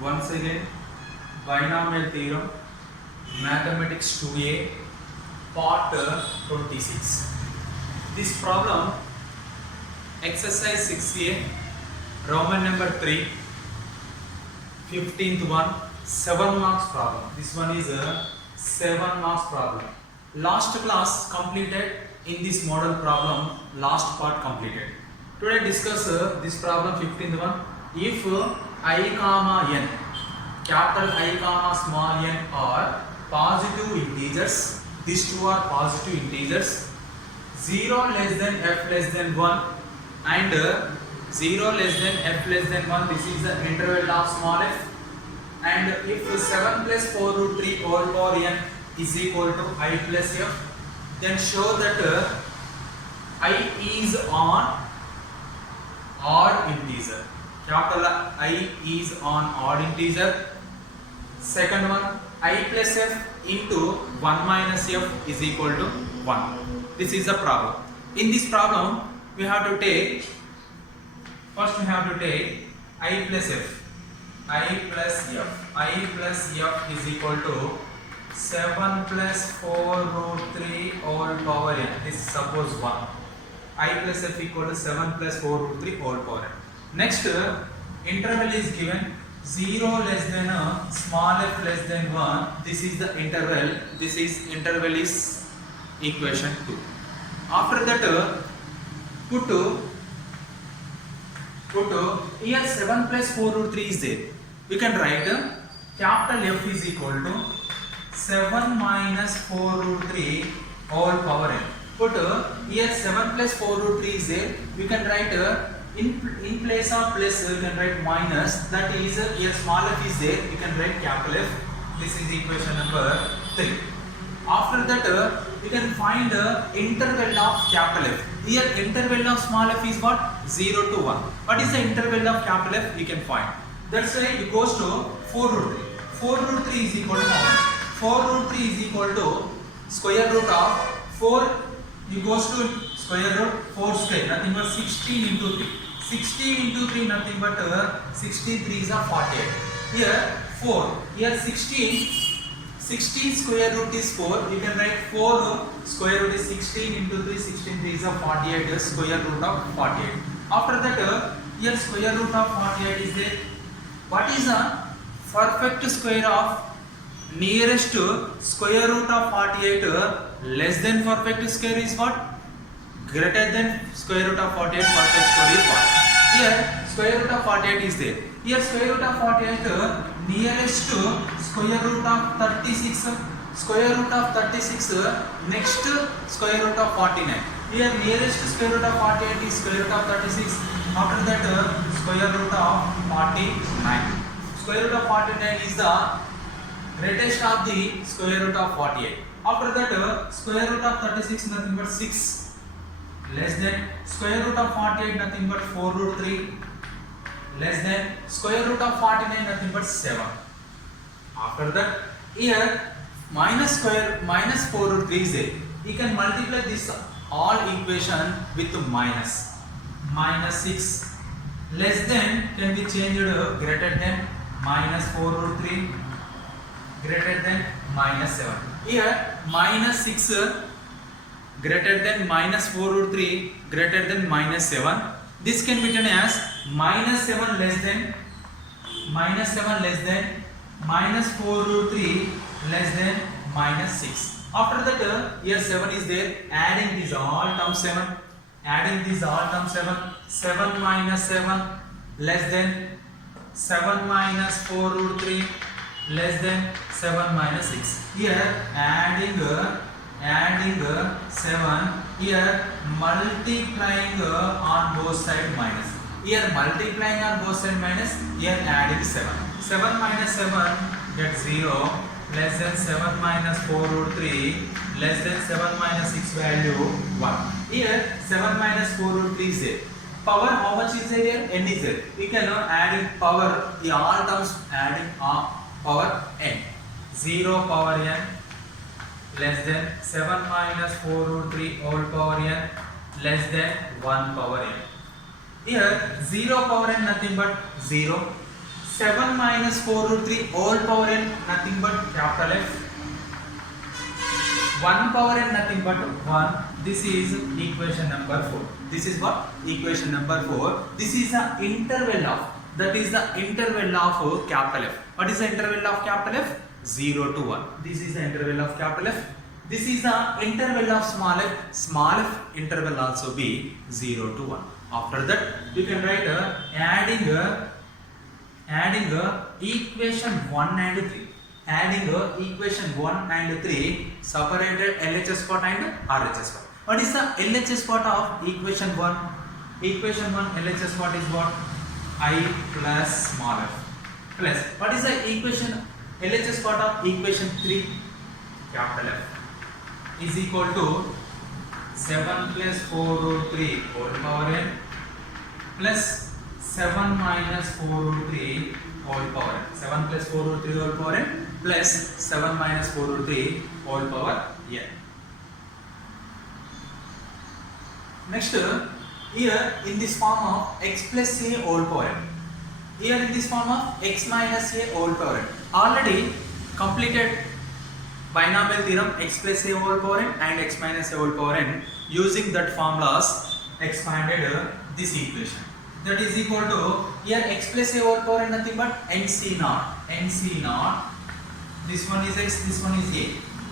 Once again, binomial theorem, mathematics 2a, part 26. This problem, exercise 6a, Roman number 3, 15th one, 7 marks problem. This one is a 7 marks problem. Last class completed in this model problem, last part completed. Today discuss this problem 15th one. If I comma n, capital I comma small n are positive integers, these two are positive integers, 0 less than f less than 1 and 0 less than f less than 1, this is the interval of small f. And if 7 plus 4 root 3 whole power n is equal to I plus f, then show that I is on odd integer. Capital I is on odd integer. Second one, I plus f into 1 minus f is equal to 1. This is the problem. In this problem, we have to take, first we have to take I plus f. I plus f. I plus f is equal to 7 plus 4 root 3 whole power n. This is suppose 1. I plus f equal to 7 plus 4 root 3 whole power n. Next, interval is given 0 less than small f less than 1. This is the interval. This is interval is equation 2. After that, put here 7 plus 4 root 3 is there. We can write capital F is equal to 7 minus 4 root 3 whole power n. Put here 7 plus 4 root 3 is there. We can write in place of plus, we can write minus. That is here small f is there. We can write capital F. This is equation number 3. After that, we can find the interval of capital F. Here interval of small f is what? 0 to 1. What is the interval of capital F? We can find. That's why it goes to 4 root 3. 4 root 3 is equal to how much? 4 root 3 is equal to square root of 4. It goes to square root 4 square. Nothing but 16 into 3. 16 into 3 nothing but 63 is a 48. Here 4. Here 16 square root is 4. You can write 4 square root is 16 into 3. 16 3 is a 48 square root of 48. After that, here square root of 48 is there. What is the perfect square of nearest square root of 48 less than perfect square is what? Greater than square root of 48 perfect square is what? Here square root of 48 is there. Here square root of 48 nearest to square root of 36. Square root of 36 next square root of 49. Here nearest square root of 48 is square root of 36. After that square root of 49. Square root of 49 is the greatest of the square root of 48. After that square root of 36 nothing but 6 less than square root of 48 nothing but 4 root 3 less than square root of 49 nothing but 7. After that, here minus 4 root 3 is there. You can multiply this all equation with minus 6 less than can be changed greater than minus 4 root 3 greater than minus 7. Here minus 6 greater than minus 4 root 3 greater than minus 7. This can be written as minus 7 less than minus 4 root 3 less than minus 6. After that, here 7 is there. Adding these all terms 7. Adding these all terms 7. 7 minus 7 less than 7 minus 4 root 3 less than 7 minus 6. Here adding 7. Here multiplying on both sides minus. Here multiplying on both sides minus. Here adding 7. 7 minus 7 gets 0 less than 7 minus 4 root 3 less than 7 minus 6 value 1. Here 7 minus 4 root 3 is there. Power how much is there here? N is there. We can adding power, the all terms adding power n. 0 power n less than 7 minus 4 root 3 whole power n less than 1 power n. Here 0 power n nothing but 0. 7 minus 4 root 3 all power n nothing but capital F. 1 power n nothing but 1. This is equation number 4. This is what? Equation number 4. This is the interval of, that is the interval of capital F. What is the interval of capital F? 0 to 1. This is the interval of capital F. This is the interval of small f. Small f interval also be 0 to 1. After that, you can write adding equation 1 and 3. Adding equation 1 and 3 separated LHS part and RHS part. What is the LHS part of equation 1? Equation 1 LHS part is what? I plus small f. Plus, what is the equation LHS part of equation 3? Capital F is equal to 7 plus 4 root 3 whole power n plus 7 minus 4 root 3 whole power n. 7 plus 4 root 3 whole power n plus 7 minus 4 root 3 whole power n. Next, here in this form of x plus a whole power n. Here in this form of x minus a whole power n. Already completed binomial theorem x plus a whole power n and x minus a whole power n. Using that formulas expanded this equation. That is equal to, here x plus a whole power n nothing but nc naught. nc naught. This one is x, this one is a.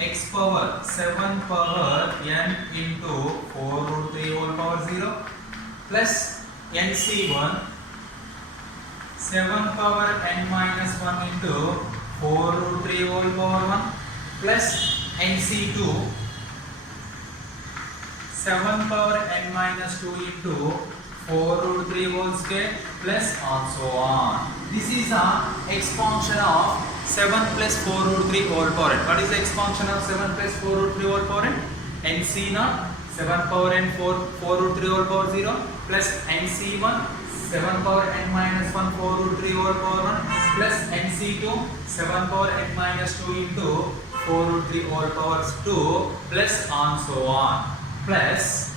X power 7 power n into 4 root 3 whole power 0 plus nc1 7 power n minus 1 into 4 root 3 whole power 1 plus nc2 7 power n minus 2 into 4 root 3 whole square plus and so on. This is a expansion of 7 plus 4 root 3 whole power n. What is the expansion of 7 plus 4 root 3 whole power n? nc naught 7 power n 4 root 3 whole power 0 plus nc1 7 power n minus 1 4 root 3 whole power 1 plus nc2 7 power n minus 2 into 4 root 3 whole power 2 plus and so on. Plus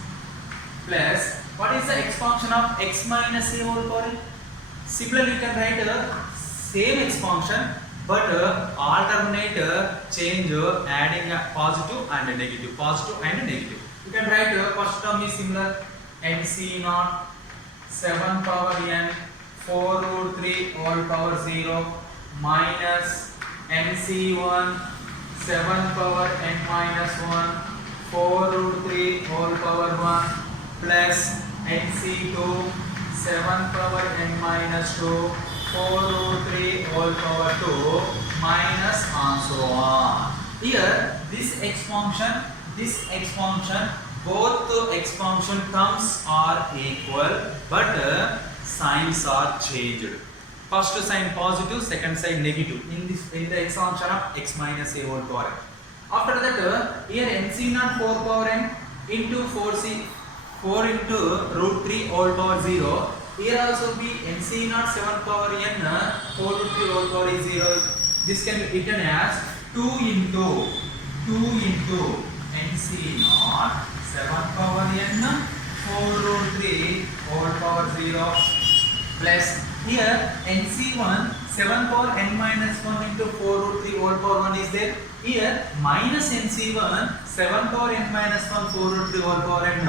what is the expansion of x minus a whole power n? Similarly, you can write same expansion but alternate change adding positive and negative. Positive and negative. You can write first term is similar nc naught 7 power n 4 root 3 whole power 0 minus nc1 7 power n minus 1 4 root 3 whole power 1 plus nc2 7 power n minus 2 4 root 3 whole power 2 minus and so on. Here this expansion, both expansion terms are equal but signs are changed. First sign positive, second sign negative in the expansion of x minus a whole power n. After that, here nc naught 4 power n into 4 into root 3 whole power 0. Here also be nc naught 7 power n 4 root 3 whole power is 0. This can be written as 2 into nc naught 7 power n 4 root 3 whole power 0 plus here nc1 7 power n minus 1 into 4 root 3 whole power 1 is there. Here minus nc1 7 power n minus 1 4 root 3 whole power n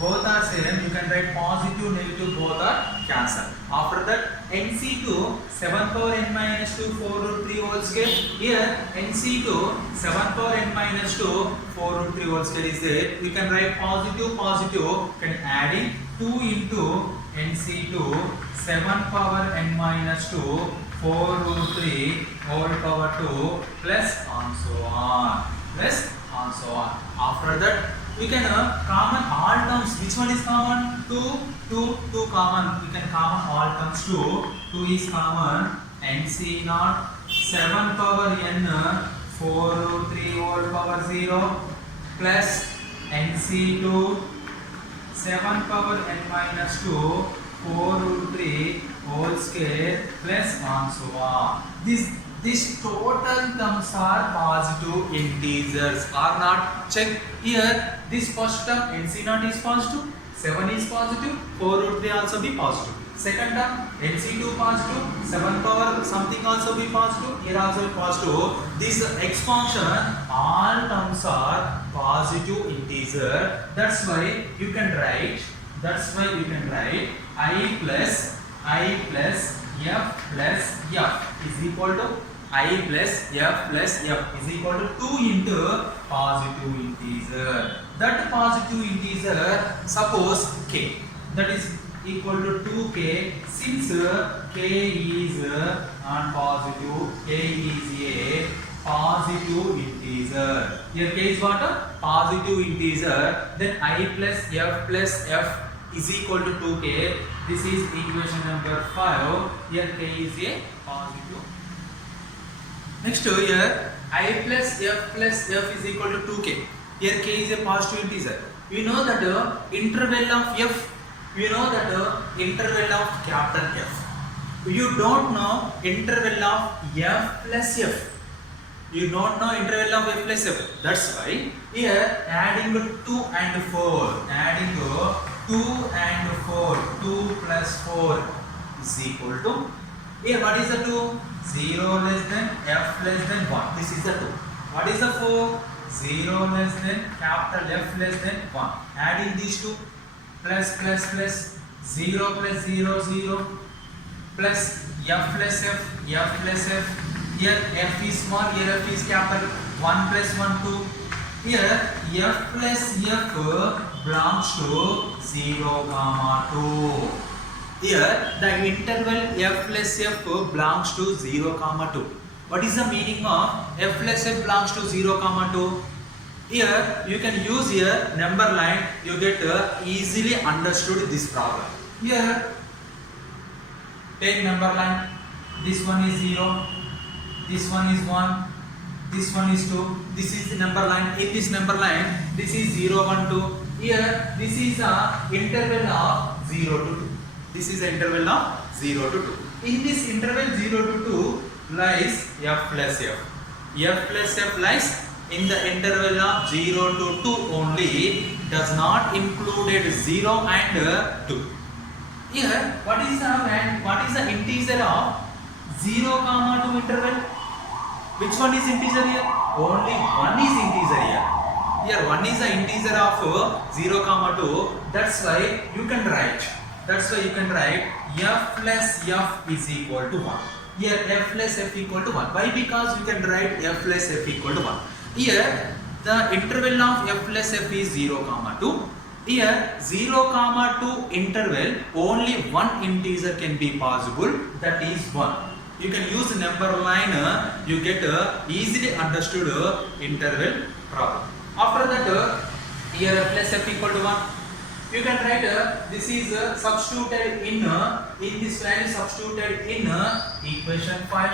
both are same. You can write positive negative both are cancelled. After that nc2 7 power n minus 2 4 root 3 whole square. Here nc2 7 power n minus 2 4 root 3 whole square is there. You can write positive can adding 2 into nc2 7 power n minus 2 4 root 3 whole power 2 plus and so on. After that, we can common all terms. Which one is common? 2 common. We can common all terms. 2 is common. nc naught 7 power n 4 root 3 whole power 0 plus nc2 7 power n minus 2 4 root 3 whole square plus and so on. This total terms are positive integers or not. Check here. This first term nc naught is positive, 7 is positive, 4 root 3 also be positive. Second term NC2 positive, 7 power something also be positive, here also be positive. This expansion all terms are positive integer. That's why you can write I plus f plus f is equal to I plus f plus f is equal to 2 into positive integer. That positive integer, suppose k, that is equal to 2k. Since k is non-positive, k is a positive integer. Here k is what? Positive integer. Then I plus f is equal to 2k. This is equation number 5. Here k is a positive. Next here I plus f is equal to 2k. Here k is a positive integer. We know that interval of f. We know that interval of capital F. You don't know interval of f plus f. You don't know interval of f plus f. That's why here adding 2 and 4. Adding 2 and 4. 2 plus 4 is equal to. Here what is the 2? 0 less than f less than 1. This is the 2. What is the 4? 0 less than capital F less than 1. Adding these two. Plus 0 plus 0 0 plus f plus f. Here f is small, here f is capital. 1 plus 1 2. Here f plus f belongs to 0 comma 2. Here the interval f plus f belongs to 0 comma 2. What is the meaning of f plus f belongs to 0 comma 2? Here you can use here number line, you get easily understood this problem. Here take number line, this one is 0, this one is 1, this one is 2, this is the number line. In this number line, this is 0 1 2. Here this is a interval of 0 to 2. This is the interval of 0 to 2. In this interval 0 to 2 lies f plus f. F plus f lies in the interval of 0 to 2 only, does not include 0 and 2. Here, what is the integer of 0 comma 2 interval? Which one is integer here? Only one is integer here. Here one is the integer of 0 comma 2. That's why you can write. F plus f is equal to 1. Here f plus f equal to 1. Why? Because you can write f plus f equal to 1. Here the interval of f plus f is 0 comma 2. Here 0 comma 2 interval, only one integer can be possible, that is 1. You can use number line, you get easily understood interval problem. After that here f plus f equal to 1. You can write this is substituted in this value substituted in equation 5.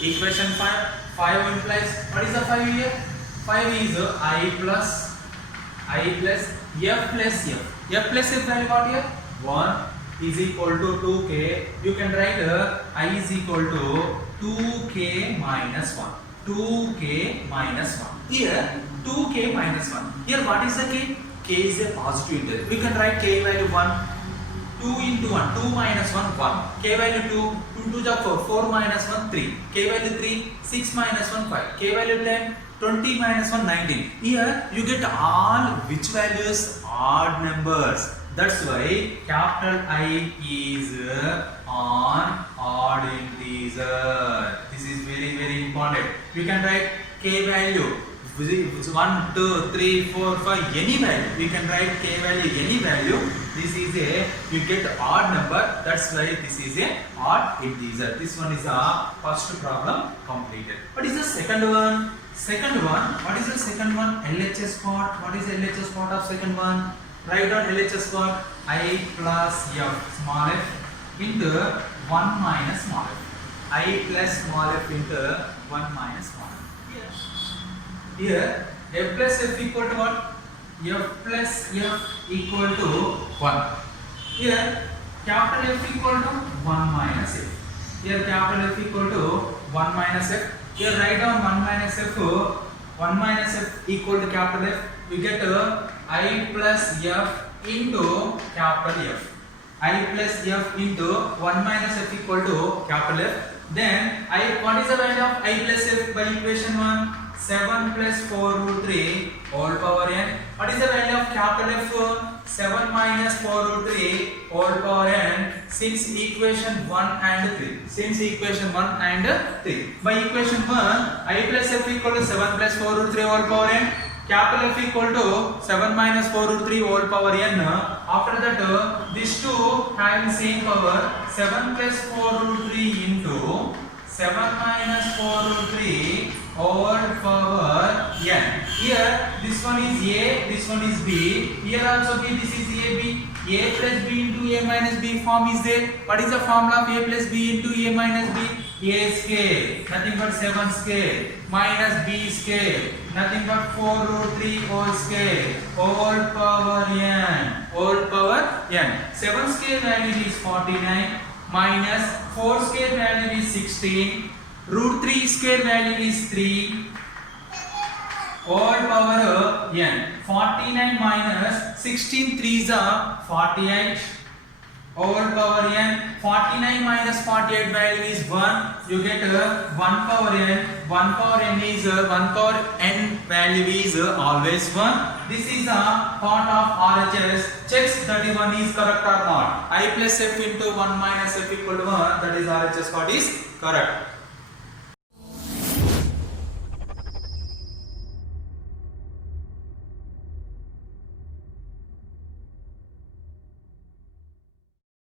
Equation 5 implies, what is the 5 here? 5 is I plus f plus f. F plus f value what here? 1 is equal to 2k. You can write I is equal to 2k minus 1. 2k minus 1. Here 2k minus 1. Here what is the k? K is a positive integer. We can write k value 1. 2 into 1, 2 minus 1, 1. K value 2, 2 to the 4, 4 minus 1, 3. K value 3, 6 minus 1, 5. K value 10, 20 minus 1, 19. Here you get all which values? Odd numbers. That's why capital I is on odd integer. This is very important. You can write k value 1, 2, 3, 4, 5, any value. We can write k value any value. This is you get odd number. That's why this is a odd integer. This one is a first problem completed. What is the second one? What is the second one? LHS part. What is the LHS part of second one? Write down LHS part. I plus f small f into 1 minus small f. I plus small f into 1 minus small f. Here f plus f equal to what? F plus f equal to 1. Here capital F equal to 1 minus f. Here capital F equal to 1 minus f. Here write down 1 minus f. 1 minus f equal to capital F. You get I plus f into capital F. I plus f into 1 minus f equal to capital F. Then what is the value of I plus f by equation 1? 7 plus 4 root 3 all power n. What is the value of capital F? 7 minus 4 root 3 all power n, since equation 1 and 3. Since equation 1 and 3. By equation 1, I plus f equal to 7 plus 4 root 3 all power n. Capital F equal to 7 minus 4 root 3 all power n. After that, these two having same power, 7 plus 4 root 3 into 7 minus 4 root 3 all power n. Here this one is a, this one is b. Here also b, this is a b. A plus b into a minus b form is there. What is the formula of a plus b into a minus b? A square, nothing but 7 square, minus b square, nothing but 4 root 3 whole square, all power n, all power n. 7 square value is 49, minus 4 square value is 16, root 3 square value is 3, all power n. 49 minus 16 3s are 48, all power n. 49 minus 48 value is 1. You get 1 power n. 1 power n is 1 power n value is always 1. This is a part of RHS. Checks that is 1 is correct or not. I plus f into 1 minus f equal to 1. That is RHS part is correct.